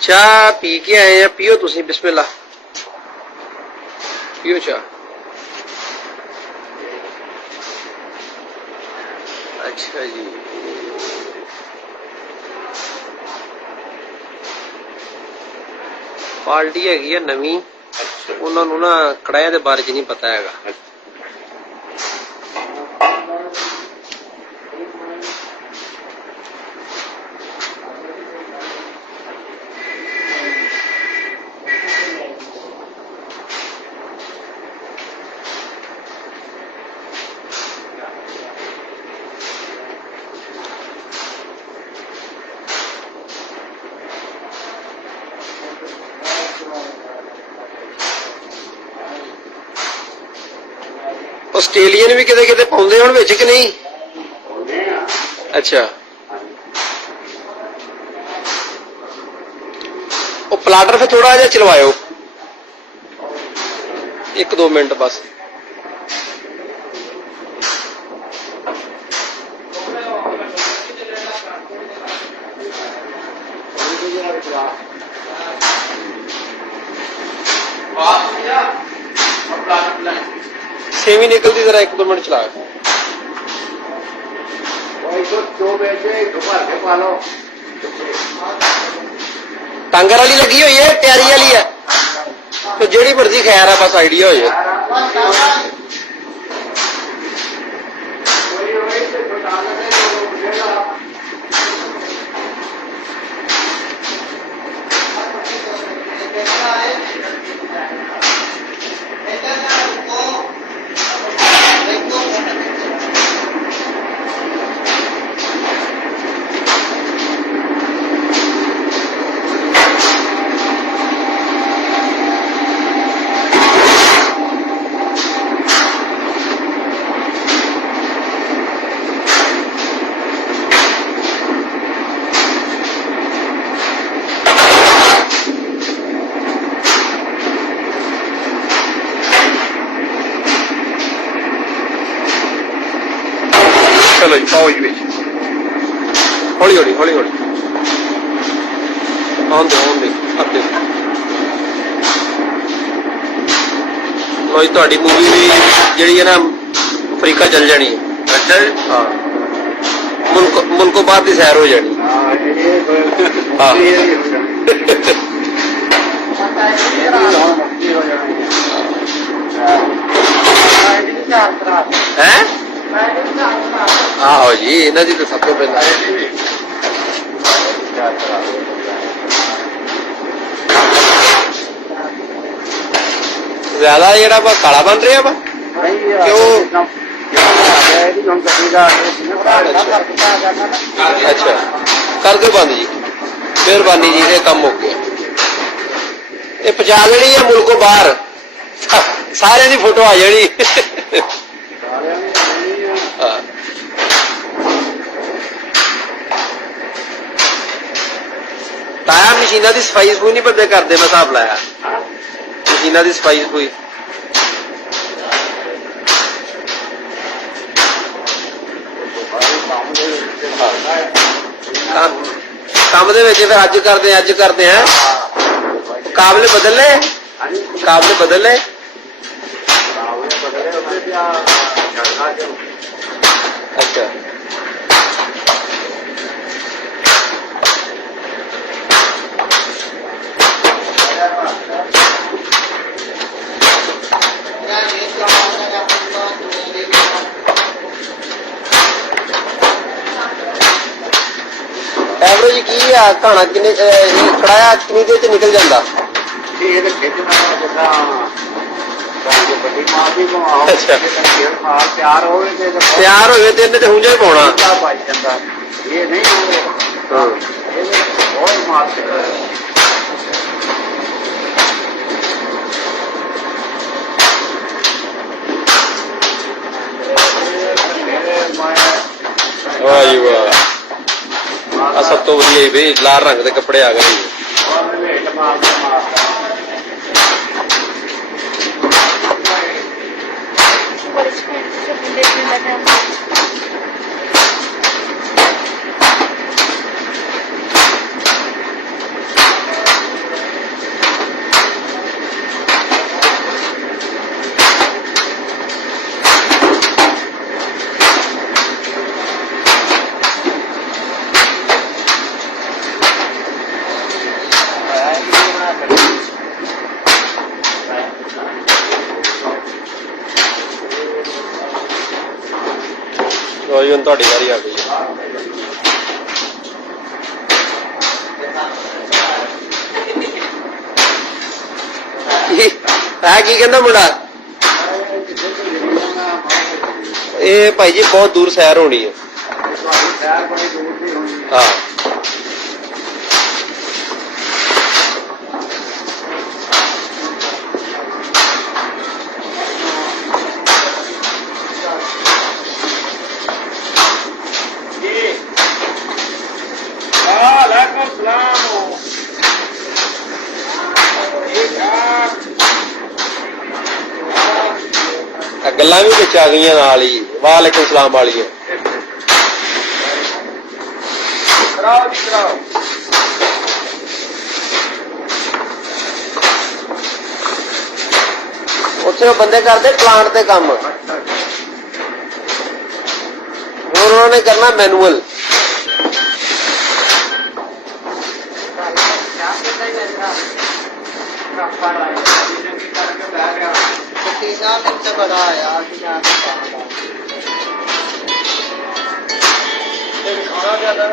ਚਾਹ ਪੀ ਕੇ ਆਏ ਆ, ਪੀਓ ਤੁਸੀਂ, ਬਿਸमिल्लाह ਪੀਓ ਚਾਹ। ਅੱਛਾ ਜੀ, ਪਾਰਟੀ ਹੈਗੀ ਆ ਨਵੀਂ, ਉਹਨਾਂ ਨੂੰ ਨਾ ਕੜਾਹਿਆਂ ਦੇ ਬਾਰੇ ਚ ਨਹੀਂ ਪਤਾ ਹੈਗਾ। ਆਸਟ੍ਰੇਲੀਅਨ ਵੀ ਕਿਤੇ ਕਿਤੇ ਪਾਉਂਦੇ ਹੁਣ ਵਿੱਚ ਕਿ ਨਹੀਂ? ਅੱਛਾ, ਉਹ ਪਲਾਟਰ ਫਿਰ ਥੋੜਾ ਜਿਹਾ ਚਲਵਾਇਓ, 1-2 ਮਿੰਟ ਬਸ। सेमी निकलती जरा 1-2 मिनट चला। टांगर वाली लगी हुई है, तैयारी वाली है, तो जेड़ी मर्जी खैर है, बस आइडिया हो जाए। चलो जी, पाओ जी, हौली हौली हौली हौली आन दे अब देखो। लो जी, तुहाडी मूवी भी जिहड़ी है ना अफ्रीका चल जानी है। अच्छा जी, हाँ, मुल्कों बाहर की सैर हो जानी। हाँ है, आहो जी, इन्हां दी तो सब तो पहला ज्यादा जेड़ा काला बन रहा वा क्यों? अच्छा, कर दो बंद जी, मेहरबानी जी, ये काम हो गया। ये पहुंचा देनी है मुल्कों बाहर, सारे दी फोटो आ जानी। ताया मशीना की सफाई सफूई नहीं बंदे करते, मैं हिसाब लाया मशीना की सफाई सफूई काम दे विच फिर अज करते हैं काबले बदल ले, काबले बदल ले। अच्छा, एवरेज की है घाना किन्ने कड़ाया कितनी देर च निकल जाता? अच्छा, तैयार हो तो इन्हें हुंजा ही पाना। वाह जी वाह, सब तो वधिया भाई, लाल रंग के कपड़े आ गए। ਹੁਣ ਤੁਹਾਡੀ ਵਾਰੀ ਆ ਗਈ ਹੈ। ਕੀ ਕਹਿੰਦਾ ਮੁੰਡਾ? ਇਹ ਭਾਈ ਜੀ ਬਹੁਤ ਦੂਰ ਸੈਰ ਹੋਣੀ ਹੈ। ਹਾਂ ਗੱਲਾਂ ਵੀ ਵਿੱਚ ਆ ਗਈਆਂ ਨਾਲ ਹੀ। ਵਾਲੇਕੁਮ ਸਲਾਮ ਵਾਲੀਆਂ। ਕਰਾਓ ਜੀ ਕਰਾਓ। ਉੱਥੇ ਉਹ ਬੰਦੇ ਕਰਦੇ ਪਲਾਂਟ ਤੇ ਕੰਮ, ਹੁਣ ਉਹਨਾਂ ਨੇ ਕਰਨਾ ਮੈਨੂਅਲ। बड़ा यार खाना ज्यादा